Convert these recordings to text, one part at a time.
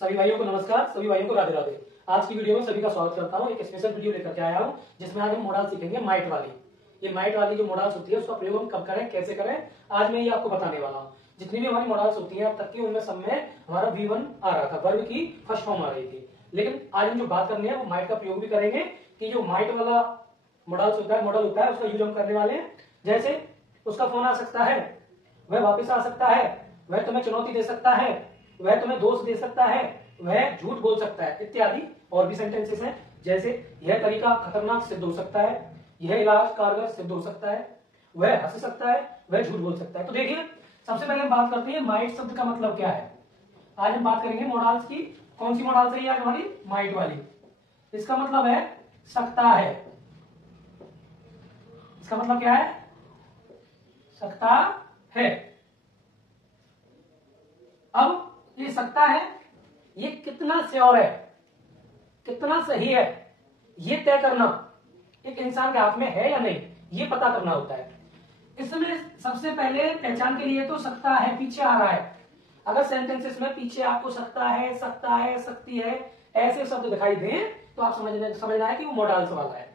सभी भाइयों को नमस्कार, सभी भाइयों को राधे राधे। आज की वीडियो में सभी का स्वागत करता हूं। एक स्पेशल वीडियो लेकर के आया हूं जिसमें आज हम मॉडल सीखेंगे माइट वाली। ये माइट वाली जो मॉडल्स होती है उसका प्रयोग हम कब करें, कैसे करें, आज मैं ये आपको बताने वाला हूं। जितनी भी हमारी मॉडल्स होती है अब तक की, उनमें सब में हमारा V1 आ रहा था, वर्ब की फर्स्ट फॉर्म आ रही थी। लेकिन आज हम जो बात करनी है वो माइट का प्रयोग भी करेंगे कि जो माइट वाला मॉडल होता है उसका यूज हम करने वाले हैं। जैसे उसका फोन आ सकता है, वह वापस आ सकता है, वह तुम्हें चुनौती दे सकता है, वह तुम्हें दोष दे सकता है, वह झूठ बोल सकता है, इत्यादि और भी सेंटेंसेस हैं। जैसे यह तरीका खतरनाक सिद्ध हो सकता है, यह इलाज कारगर सिद्ध हो सकता है, वह हंस सकता है, वह झूठ बोल सकता है। तो देखिए, सबसे पहले हम बात करते हैं माइट शब्द का मतलब क्या है। आज हम बात करेंगे मॉडल्स की। कौन सी मॉडल्स है आज हमारी? माइट वाली। इसका मतलब है सकता है। इसका मतलब क्या है? सकता है। अब ये सकता है, ये कितना श्योर है, कितना सही है, ये तय करना एक इंसान के हाथ में है या नहीं, ये पता करना होता है। इसमें सबसे पहले पहचान के लिए तो सकता है पीछे आ रहा है। अगर सेंटेंसेस में पीछे आपको सकता है, सकती है ऐसे शब्द दिखाई दें तो आप समझना है कि वो मॉडल्स वाला है।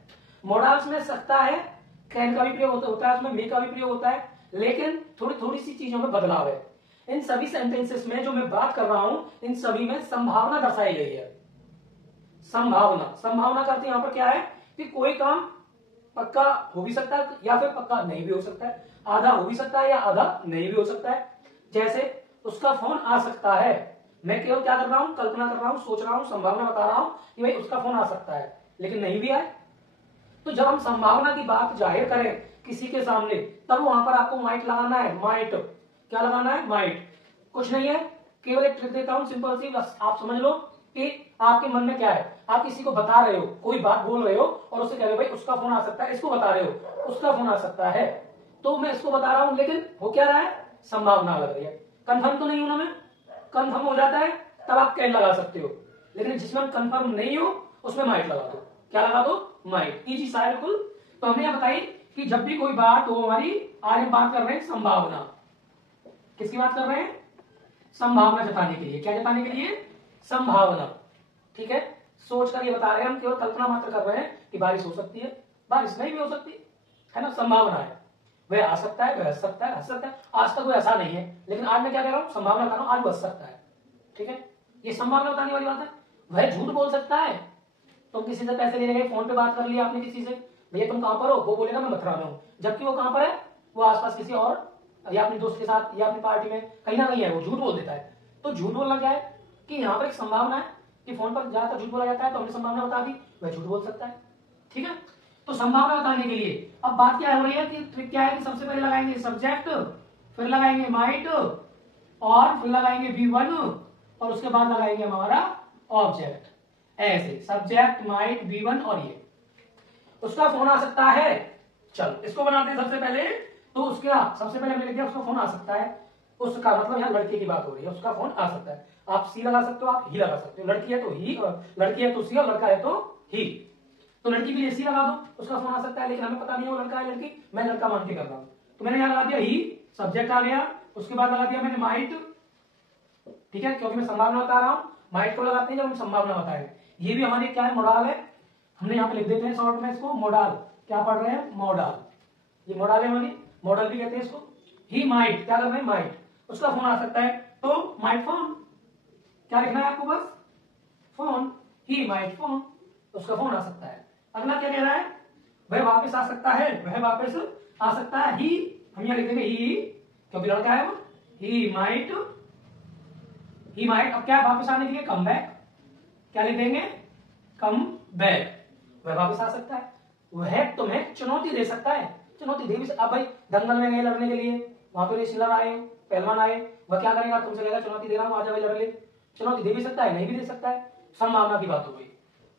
मॉडल्स में सकता है, कैन का भी प्रयोग होता है, उसमें मे का भी प्रयोग होता है, लेकिन थोड़ी सी चीजों में बदलाव है। इन सभी सेंटेंसेस में जो मैं बात कर रहा हूं, इन सभी में संभावना दर्शाई गई है। संभावना करते यहां पर क्या है कि कोई काम पक्का हो भी सकता है या फिर पक्का नहीं भी हो सकता है, आधा हो भी सकता है या आधा नहीं भी हो सकता है। जैसे उसका फोन आ सकता है, मैं केवल क्या कर रहा हूं, कल्पना कर रहा हूं, सोच रहा हूं, संभावना बता रहा हूं कि भाई उसका फोन आ सकता है, लेकिन नहीं भी आए। तो जब हम संभावना की बात जाहिर करें किसी के सामने, तब वहां पर आपको माइट लगाना है। माइट क्या लगाना है? माइट। कुछ नहीं है, केवल एक ट्रिक देता हूं सिंपल सी, बस आप समझ लो कि आपके मन में क्या है। आप किसी को बता रहे हो, कोई बात बोल रहे हो और उससे कह रहे हो भाई उसका फोन आ सकता है, इसको बता रहे हो उसका फोन आ सकता है, तो मैं इसको बता रहा हूं, लेकिन हो क्या रहा है? संभावना लग रही है। कंफर्म तो नहीं हूं ना मैं। कंफर्म हो जाता है तब आप कैन लगा सकते हो, लेकिन जिसमें कंफर्म नहीं हो उसमें माइट लगा दो। क्या लगा दो? माइट। इजी सा है बिल्कुल। तो हमने यह बताई कि जब भी कोई बात हो हमारी, आज हम बात कर रहे हैं संभावना। किसकी बात कर रहे हैं? संभावना जताने के लिए। क्या जताने के लिए? संभावना। ठीक है, सोच कर ये बता रहे हैं हम, केवल कल्पना मात्र कर रहे हैं कि बारिश हो सकती है, बारिश नहीं भी हो सकती है ना, संभावना है। वह आ सकता है, वह हंस सकता है, आज तक कोई ऐसा नहीं है, लेकिन आज मैं क्या कह रहा हूं? संभावना बता रहा हूं, आज वो हंस सकता है। ठीक है, ये संभावना बताने वाली बात है। वह झूठ बोल सकता है। तुम किसी से पैसे ले रहे, फोन पे बात कर लिया आपने किसी से, भैया तुम कहां पर हो, वो बोलेगा मैं मथुरा में हूं, जबकि वो कहां पर है? वो आसपास किसी और या अपने दोस्त के साथ या अपनी पार्टी में कहीं ना कहीं है, वो झूठ बोल देता है। तो झूठ बोलना क्या है कि यहाँ पर एक संभावना है कि फोन पर ज्यादातर झूठ बोला जाता है, तो हमने संभावना बता दी, वह झूठ बोल सकता है। ठीक है, तो संभावना बताने के लिए अब बात क्या हो रही है कि ट्रिक क्या है कि सबसे पहले लगाएंगे सब्जेक्ट, फिर लगाएंगे माइट और फिर लगाएंगे V1 और उसके बाद लगाएंगे हमारा ऑब्जेक्ट। ऐसे सब्जेक्ट, माइट, V1 और ये उसका फोन आ सकता है। चल इसको बनाते हैं सबसे पहले। तो उसका सबसे पहले हमने लिख दिया उसका फोन आ सकता है। उसका मतलब यहाँ लड़के की बात हो रही है, उसका फोन आ सकता है। आप सी लगा सकते हो, आप ही लगा सकते हो। लड़की है तो ही, लड़की है तो सी और लड़का है तो ही। तो लड़की के लिए सी लगा दो, उसका फोन आ सकता है, लेकिन हमें पता नहीं है वो लड़का है लड़की, मैं लड़का मान के कर रहा हूं, तो मैंने यहाँ लगा दिया ही, सब्जेक्ट आ गया, उसके बाद लगा दिया मैंने माइट। ठीक है, क्योंकि मैं संभावना बता रहा हूं, माइट को लगाते हैं जब हम संभावना बताएंगे। ये भी हमारी क्या है? मॉडल है। हमने यहाँ पे लिख देते हैं शॉर्ट में इसको मॉडल। क्या पढ़ रहे हैं? मॉडल। ये मॉडल है हमारी, मॉडल भी कहते हैं इसको। ही माइट क्या कर रहे हैं? माइट। उसका फोन आ सकता है तो माइट फोन। क्या लिखना है आपको? बस फोन। ही माइट फोन, उसका फोन आ सकता है। अगला क्या कह रहा है? वह वापस आ सकता है, वह वापस आ सकता है। ही हम यहाँ लिख देंगे ही, क्योंकि लड़का है वो। He might, he might. अब क्या है वापस आने के लिए? Come back. क्या लिख देंगे? Come back. वह वापस आ सकता है। वह तुम्हें चुनौती दे सकता है। चुनौती दे भी अब भाई दंगल में गए लड़ने के लिए, वहां पे रेसलर आए, पहलवान आए, वह क्या करेगा? तुमसे कहेगा चुनौती दे रहा हूं, आजा भाई लड़ ले। चुनौती दे भी सकता है, नहीं भी दे सकता है, संभावना की बात हो गई।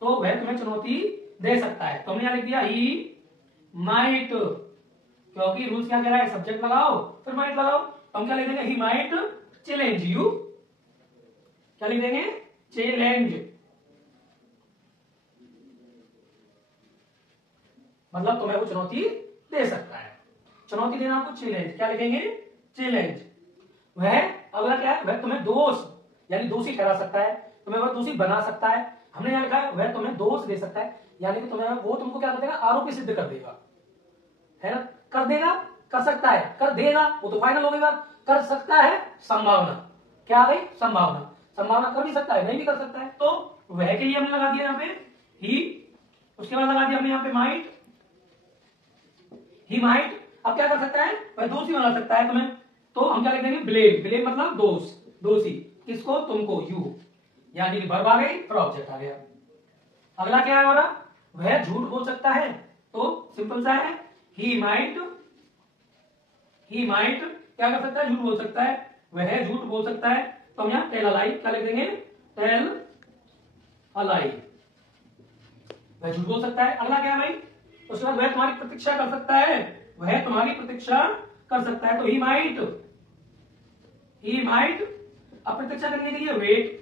तो वह तुम्हें चुनौती दे सकता है। तो हमने यहां लिख दिया ही माइट, क्योंकि रूल्स क्या कह रहा है? सब्जेक्ट लगाओ फिर माइट लगाओ। तो हम क्या लिख देंगे? He might challenge you. क्या लिख देंगे? चैलेंज। मतलब तुम्हें वो चुनौती दे सकता है। चुनौती देना आपको चैलेंज। क्या लिखेंगे? चैलेंज। वह अगला क्या है? वह तुम्हें दोष यानी दोषी ठहरा सकता है। तुम्हें वह दोषी बना सकता है। हमने यहाँ लिखा है वह तुम्हें दोष दे सकता है, यानी कि तुम्हें वो तुमको क्या कर देगा, आरोपी सिद्ध कर देगा, है ना। कर देगा, कर सकता है, कर देगा वो तो फाइनल हो गई बात। कर सकता है संभावना, क्या आ गई, संभावना। संभावना कर भी सकता है, नहीं भी कर सकता है। तो वह के लिए हमने लगा दिया यहाँ पे ही, उसके बाद लगा दिया हमने यहाँ पे माइट, ही माइट। अब क्या कर सकता है, वह दोषी बना सकता है तुम्हें, तो हम क्या लिख देंगे, ब्लेम। ब्लेम मतलब दोष, दोषी किसको, तुमको, यू, यानी कि वर्ब आ गई और ऑब्जेक्ट आ गया। अगला क्या है हमारा, वह झूठ बोल सकता है, तो सिंपल सा है, ही माइट क्या कर सकता है, झूठ बोल सकता है, वह झूठ बोल सकता है। तो हम यहाँ टेल अ लाई क्या लिख देंगे, टेल अ लाई, वह झूठ बोल सकता है। अगला क्या है भाई, उसके बाद वह तुम्हारी प्रतीक्षा कर सकता है, वह तुम्हारी प्रतीक्षा कर सकता है, तो ही माइट। अब प्रतीक्षा करने के लिए वेट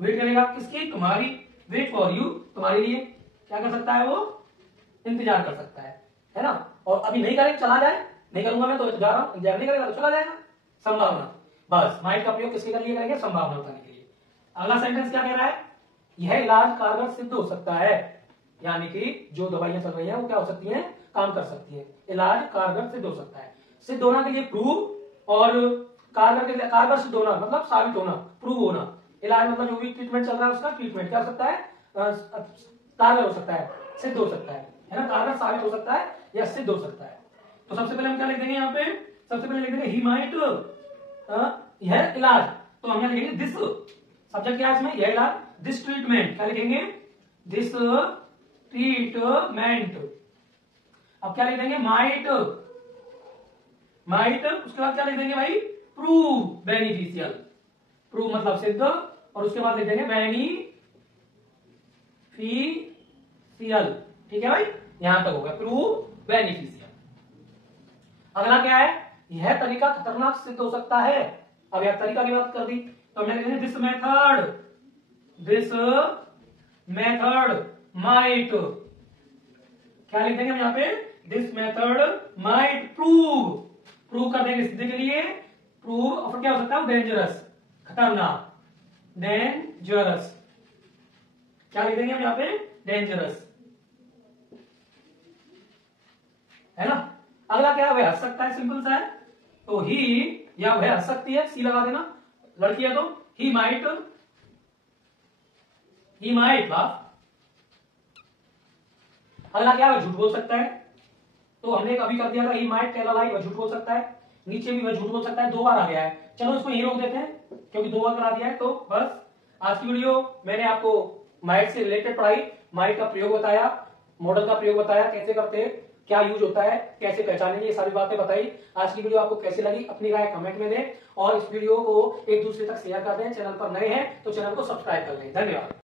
करेगा, किसकी, तुम्हारी, वेट फॉर यू, तुम्हारे लिए क्या कर सकता है, वो इंतजार कर सकता है ना। और अभी नहीं करें, चला जाए, नहीं करूंगा मैं तो जा रहा हूं, एग्जाम नहीं करेगा तो चला जाएगा, संभावना। बस माइट का प्रयोग किसके लिए करेंगे, संभावना बताने के लिए। अगला सेंटेंस क्या कह रहा है, यह इलाज कारगर सिद्ध हो सकता है, यानी कि जो दवाइयां चल रही है वो क्या हो सकती हैं, काम कर सकती है। इलाज कारगर सिद्ध हो सकता है, सिद्ध होना के लिए प्रूव, और कारगर के लिए, कारगर सिद्ध होना मतलब साबित होना, प्रूव होना। इलाज मतलब जो भी ट्रीटमेंट चल रहा है उसका ट्रीटमेंट क्या हो सकता है, कारगर हो सकता है, सिद्ध हो सकता है ना, कारगर साबित हो सकता है या सिद्ध हो सकता है। तो सबसे पहले हम क्या लिख देंगे यहाँ पे, सबसे पहले लिख देंगे ही माइट, यह इलाज। तो हम यहाँ लिखेंगे दिस, सब्जेक्ट क्या है इसमें, यह इलाज, दिस ट्रीटमेंट क्या लिखेंगे, दिस ट्रीटमेंट। अब क्या लिख देंगे, माइट, उसके बाद क्या लिख देंगे भाई, प्रूव बेनिफिशियल, प्रूव मतलब सिद्ध, और उसके बाद लिख देंगे बेनिफिशियल। ठीक है भाई, यहां तक हो गया, प्रूव बेनिफिशियल। अगला क्या है, यह तरीका खतरनाक सिद्ध हो सकता है। अब यह तरीका की बात कर दी, तो हमने लिख देंगे दिस मेथड माइट, क्या लिख देंगे हम यहाँ पे, दिस मेथड माइट प्रूव कर देंगे सिद्ध के लिए, प्रूव, और क्या हो सकता है, डेंजरस, खतरनाक, डेंजरस, क्या लिख देंगे हम यहाँ पे, डेंजरस, है ना। अगला क्या है, वह हंस सकता है, सिंपल सा है, तो ही, या वह हंस सकती है, सी लगा देना, लड़की है तो ही माइट लाफ। अगला क्या है, वह झूठ बोल सकता है, तो हमने अभी कर दिया था, ही माइट टेल अ लाई, वह झूठ बोल सकता है। नीचे भी वह झूठ बोल सकता है, 2 बार आ गया है, चलो इसको यही रोक देते हैं क्योंकि 2 बार करा दिया है। तो बस आज की वीडियो मैंने आपको माइट से रिलेटेड पढ़ाई, माइट का प्रयोग बताया, मॉडल का प्रयोग बताया, कैसे करते हैं, क्या यूज होता है, कैसे पहचानेंगे, ये सारी बातें बताई। आज की वीडियो आपको कैसी लगी अपनी राय कमेंट में दें, और इस वीडियो को एक दूसरे तक शेयर कर दें। चैनल पर नए हैं तो चैनल को सब्सक्राइब कर लें। धन्यवाद।